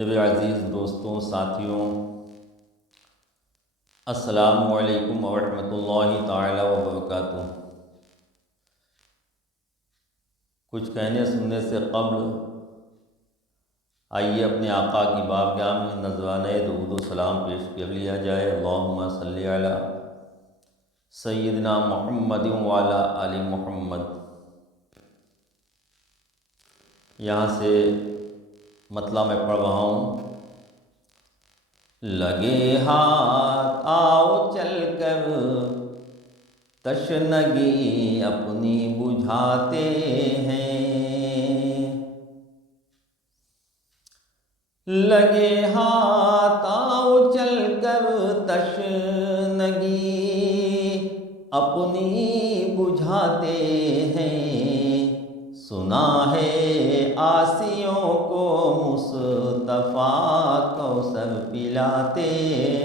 मेरे अज़ीज़ दोस्तों साथियों, अस्सलामु अलैकुम वरहमतुल्लाहि ताला वबरकातुहू। कुछ कहने सुनने से क़ब्ल आइए अपने आका की बारगाह में नज़राने दुरूद व सलाम पेश कर लिया जाए। अल्लाहुम्मा सल्ली अला सय्यिदना मुहम्मद व अला आलि मुहम्मद। यहाँ से मतला मैं पढ़ रहा हूँ। लगे हाथ आओ चल कर तशनगी अपनी बुझाते हैं। लगे हाथ आओ चल कर तशनगी अपनी बुझाते हैं। सुना है आसियों को मुस्तफ़ा कौसर पिलाते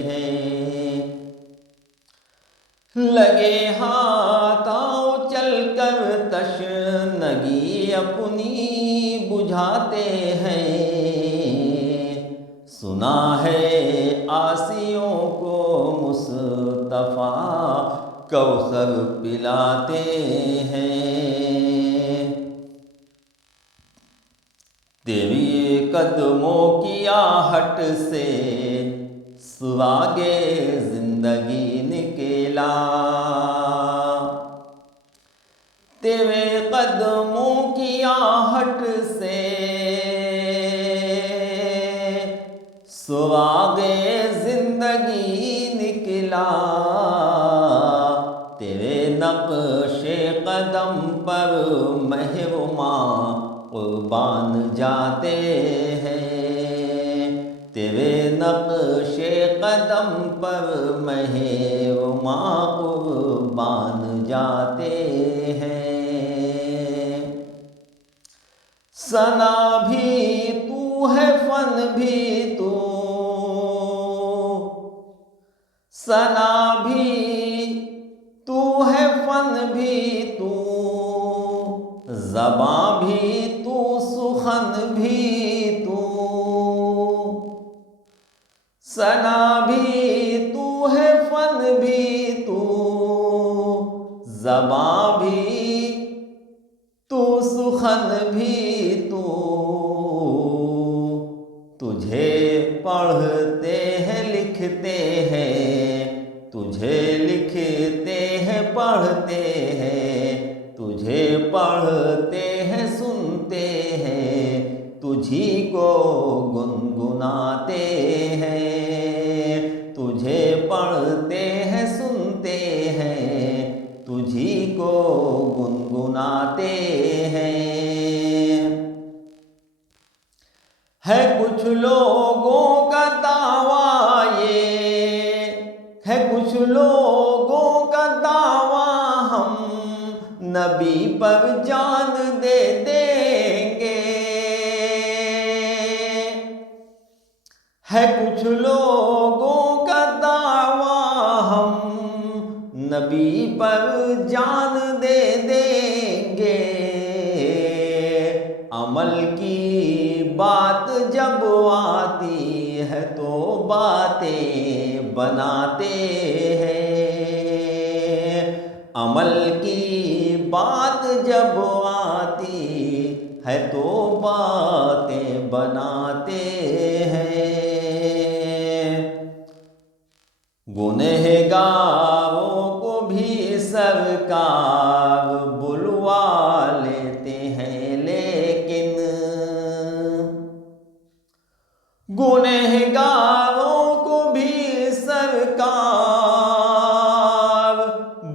हैं। लगे हाथ आओ चल कर तशनगी अपनी बुझाते हैं। सुना है आसियों को मुस्तफ़ा कौसर पिलाते हैं। तेरी कदमों की आहट से सुरागे जिंदगी निकला। तेरे कदमों की आहट से सुरागे जिंदगी निकला। तेरे नक्शे कदम पर महरुमा कुर्बान जाते हैं। तेरे नक्शे कदम पर महरुमा कुर्बान जाते हैं। सना भी तू है फन भी तू, सना भी तू है फन भी तू, ज़बां भी तू सुखन भी तू। सना भी तू है फन भी तू, ज़बां भी तू सुखन भी तू। तुझे पढ़ते हैं लिखते हैं, तुझे लिखते हैं पढ़ते हैं, तुझे पढ़ते हैं सुनते हैं, तुझी को गुनगुनाते हैं। तुझे पढ़ते हैं सुनते हैं, तुझी को गुनगुनाते हैं। है कुछ लोगों का दावा ये, है कुछ लोगों का दावा हम नबी पर जान दे देंगे। है कुछ लोगों का दावा हम नबी पर जान दे देंगे। अमल की बात जब आती है तो बातें बनाते हैं। अमल की बात जब आती है तो बातें बनाते हैं। गुनहगारों को भी सरकार बुलवा लेते हैं, लेकिन गुनहगारों को भी सरकार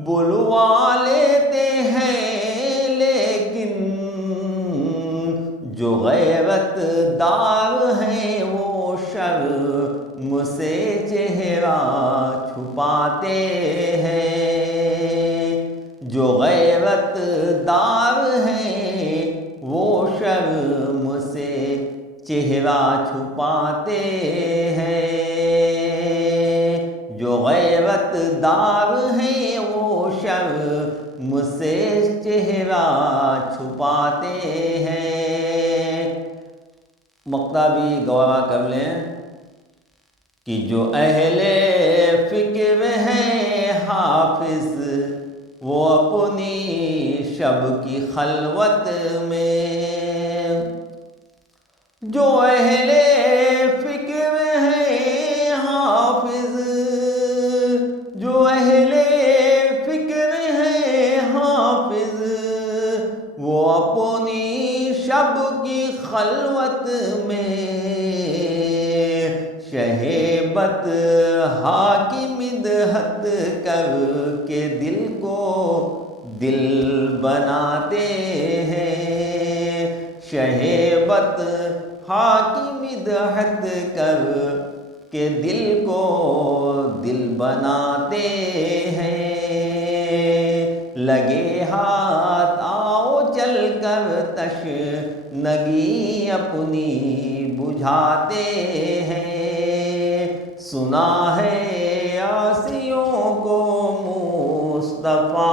बुलवा लेते हैं, लेकिन जो गैरतदार हैं वो शर्म से चेहरा छुपाते हैं। जो गैरतदार हैं वो शर्म से चेहरा छुपाते हैं। जो गैरतदार हैं वो शर्म से चेहरा छुपाते हैं। मक्ता भी गवाह कर लें कि जो अहले फ़िक्र हैं हाफिज, वो अपनी शब की खलवत में, जो अहले फ़िक्र हैं हाफिज, जो अहले फ़िक्र हैं हाफिज, वो अपनी शब की खलवत में शहेबत हाकिम मिदहत करके दिल को दिल बनाते हैं। शहेबत हाकिम मिदहत कर के दिल को दिल बनाते हैं। लगे हाथ आओ चल कर तशनगी अपनी बुझाते हैं। सुना है आसियों को मुस्तफ़ा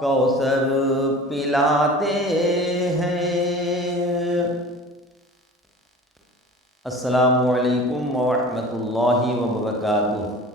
कौसर पिलाते हैं। अस्सलामु अलैकुम व रहमतुल्लाहि व बरकातुहू।